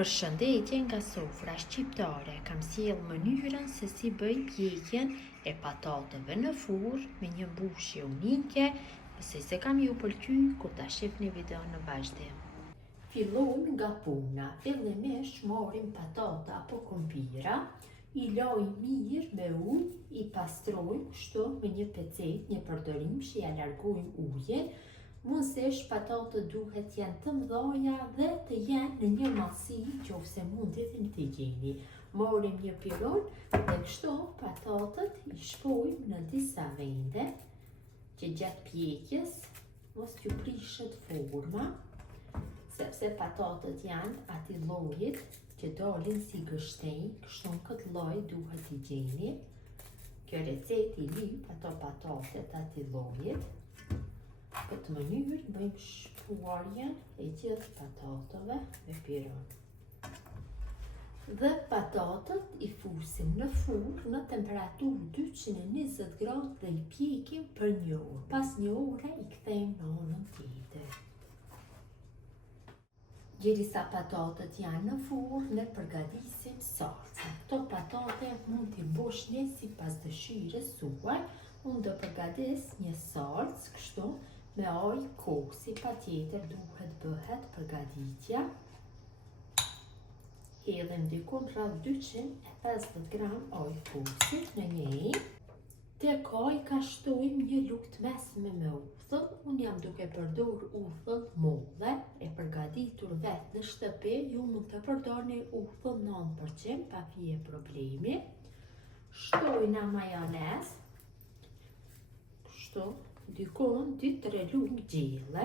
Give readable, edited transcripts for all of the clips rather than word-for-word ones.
Përshëndetje nga sofra shqiptare, kam sjellë mënyrën se si bëj pjekjen e patatëve në furrë me një mbushje unike, nëse se kam ju pëlqyer kur ta shihni videon në vazhdim. Fillojmë nga puna. Fillimisht marrim patata apo kumpira, i lajmë mirë me ujë, i pastrojmë kështu me një pecetë, një përdorim që ja largojmë ujin. Mundësisht patatët duhet janë të mëdha dhe të jenë në një masi nëse mundit të gjeni. Marrim një piron dhe kështu patatët i shpojmë në disa vende që gjatë pjekjes mos t'ju prishet forma, sepse patatët janë atij llojit që dalin si gështenj, kështu në këtë lloj duhet t'i gjeni. Kjo recetë i lyp ato patatet atij llojit. Në këtë mënyrë bëjmë shpuarjen e gjithë patatëve me piron. Dhe patatët i fusim në furrë në temperaturë 220 gradë dhe i pjekim për 1 orë. Pas 1 ore i kthejmë në anën tjetër. Derisa patatët janë në furrë, ne përgatisim salcën. Këto patate mund t'i mbushni sipas dëshirës suaj. Unë do përgatis një salcë kështu me ajë kosi, patjetër duhet bëhet përgatitja. Hedhim diku rreth 250 gram ajë kosi në një ejë. Tek ajë ka shtojmë një lugë mesme me uthull. Unë jam duke përdor uthull molle, e përgatitur vetë në shtëpi. Ju mund të përdorni uthull 9% pa fije problemi. Shtojna majonez, kështu, dikon 2-3 lugë gjelle.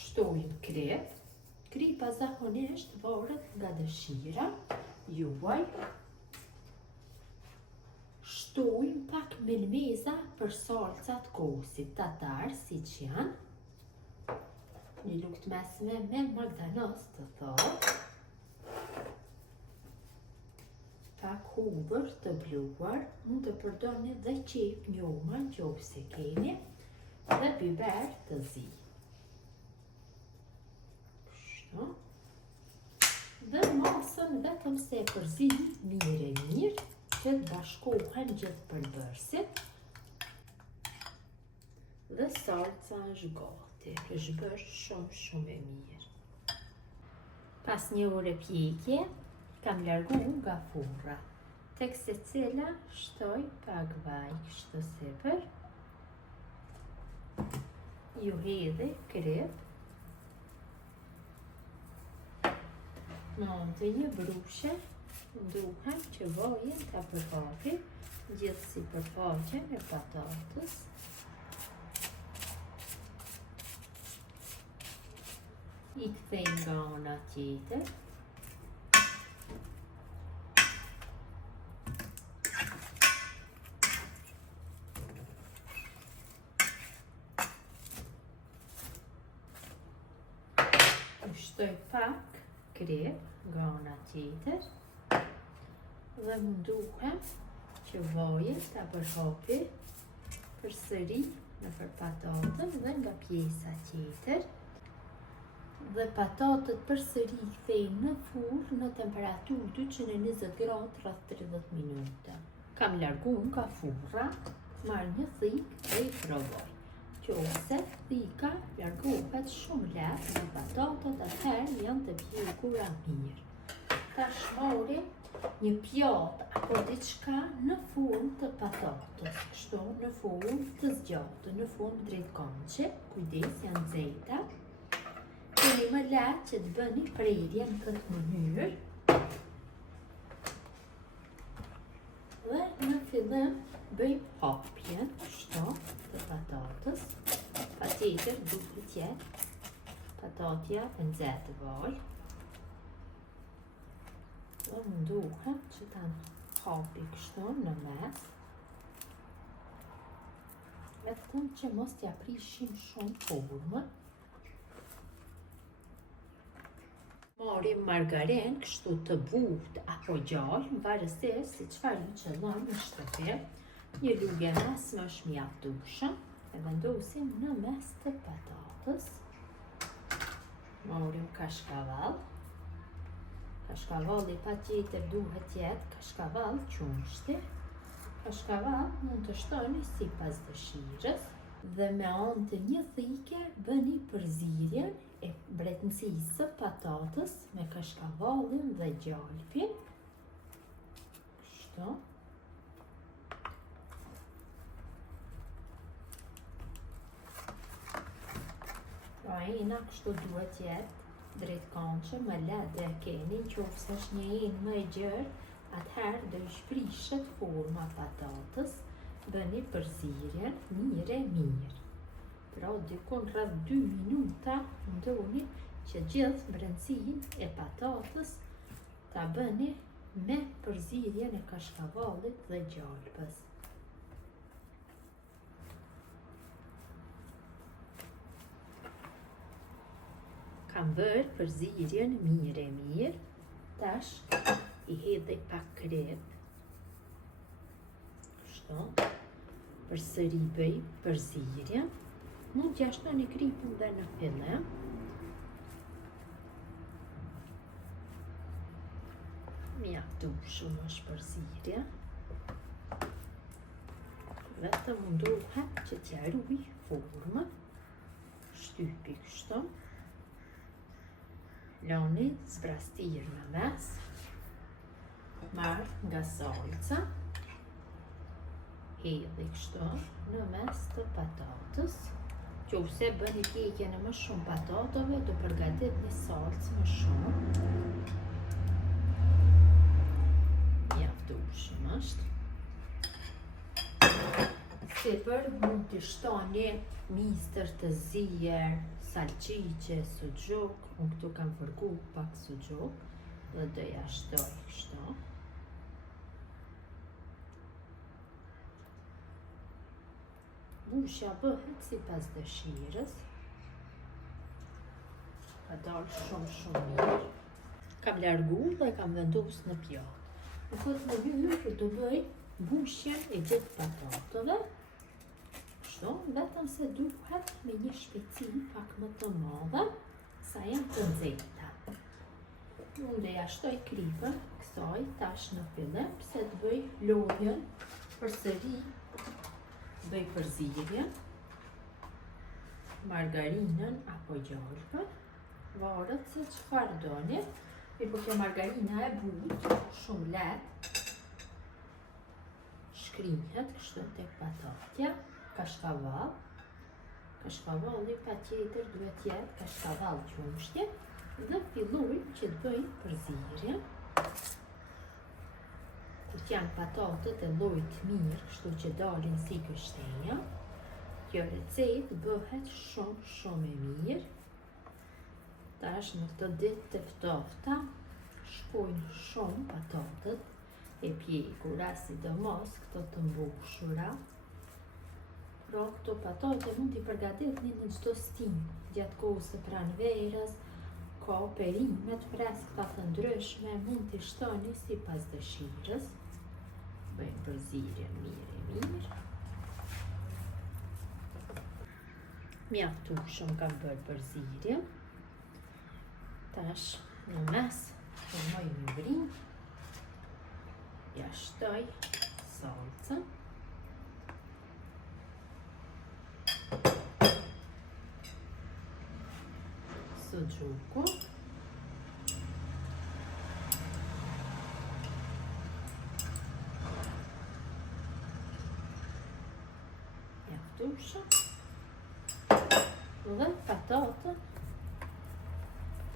Shtojmë krip. Kripa zakonisht varet nga dëshira juaj. Shtojmë pak melmeza për salcat kosit tatar, siç janë. Një lugë të mesme me magdanoz të thotë. Pak hudhër të bluar, mund të përdorni dhe qep njoma nëse keni, dhe biber të zi. Kështu. Dhe masën vetëm se e përzi mirë që të bashkohen gjithë përbërësit. Dhe salca është gati. Është bërë shumë e mirë. Pas 1 ore pjekje, kam largu nga furra. Tek secila shtoj pak vaj kështu sipër. Ju hedhi krip. Në të një brushe, duhem që vajin ta përhapi gjithë sipërfaqen e patatës. I kthejmë nga ana tjetër. Shtoj pak krip nga ana tjetër. Dhe më duhem që vajin ta përhapi përsëri nëpër patatën dhe nga pjesa tjetër. Dhe patatët përsëri i kthejmë në furrë në temperaturë 220 gradë rreth 30 minuta. Kam larguar nga furra, marr një thikë dhe i provoj. Nëse thika largohet shumë lehtë nga patatët, atëherë janë të pjekura mirë. Tash marrim një pjatë apo diçka në formë të patatës, kështu në formë të zgjatë, në formë drejtkanqe, kujdes janë nxehta. Keni më lehtë që të bëni prerje në këtë mënyrë. Dhe në fillim bëjmë hapjen kështu të patatës. Patjetër duhet të jetë patatja e nxehtë vaj. Dhe më duhet që ta hapi kështu në mes. Vetëm që mos t'ja prishim shumë formën. Morim margarin kështu të butë apo gjallë, varësisht si çfarë ju qëllon në shtëpi. Një lugje mesme është mjaftueshme. E vendosim në mes të patatës. Morim kashkavall. Kashkavalli patjetër duhet jetë kashkavall qumshti. Kashkavall mund të shtoni sipas dëshirës. Dhe me anë të një thike bëni përzierjen e mbretësisë së patatës me kashkavallin dhe gjalpin. Kështu. Rajina kështu duhet jetë drejt kançe, më lehtë e keni, nëse është një enë më e gjerë, atëherë do i shprishet forma patatës. Bëni përzierjen mirë. Pra dikon rreth 2 minuta ndoni që gjithë brendësinë e patatës ta bëni me përzierjen e kashkavallit dhe gjalpës. Kam bërë përzierjen mirë. Tash i hedh dhe pak krep. Kështu. Përsëri bëj përzierjen. Mund t'ja shtoni kripën dhe në fillim. Mjaftueshëm është përzierja. Vetëm mundohet që t'ja ruaj formën. Shtypi kështu. Lani zbrastir në mes. Marr nga salca. Hedhi kështu në mes të patatës. Nëse bëni pjekjen e më shumë patatave, do përgatitni salcë më shumë. Mjaftueshëm është. Sipër mund t'i shtoni mistër të zier, salcice, suxhuk. Unë këtu kam fërku pak suxhuk dhe do ja shtoj kështu. Bushja bëhet sipas dëshirës. Ka dalë shumë mirë. Kam larguar dhe kam vendosur në pjatë. Në këtë mënyrë do bëj bushjen e gjithë patatëve. Kështu, vetëm se duhet me një shpejtësi pak më të madhe, sa janë të nxehta. Unë do ja shtoj kripën kësaj tash në fillim, pse të bëj lodhjen përsëri. Bëj përzierjen, margarinën apo gjalpën, varet se çfarë doni. Por kjo margarina e butë, shumë lehtë shkrihet kështu tek patatja. Kashkavall. Kashkavalli patjetër duhet jetë kashkavall qumshti. Dhe filloj që të bëj përzierjen. Kur janë patatët e llojit mirë, kështu që dalin si kështenja, kjo recetë bëhet shumë e mirë. Tash në këtë ditë të ftofta, shkojnë shumë patatët e pjekura, sidomos këto të mbushura. Pra këto patate mund t'i përgatitni në çdo stim, gjatë kohës së pranverës, ka perimet freskëta të ndryshme, mund t'i shtoni sipas dëshirës. Bëjmë përzierjen mirë. Mjaftueshëm kam bërë përzierjen. Tash në mes filloj me vrim. Ja shtoj salcën. Suxhuku. Dhe patatën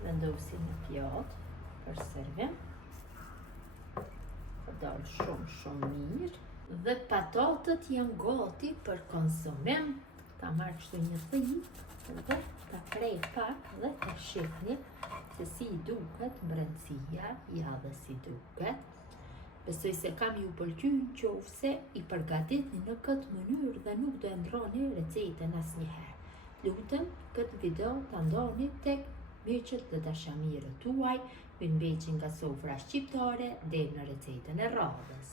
vendosim në pjatë për servim. Ka dalë shumë mirë. Dhe patatët janë gati për konsumim. Ta marrë kështu një thikë dhe ta prej pak dhe ta shihni se si duket brendësia, ja dhe si duket. Besoj se kam ju pëlqyer nëse i përgatitni në këtë mënyrë dhe nuk do e ndroni recetën asnjëherë. Lutem këtë video ta ndoni tek Miqët dhe dashamirët tuaj, mbetjen nga sofra shqiptare deri në recetën e radhës.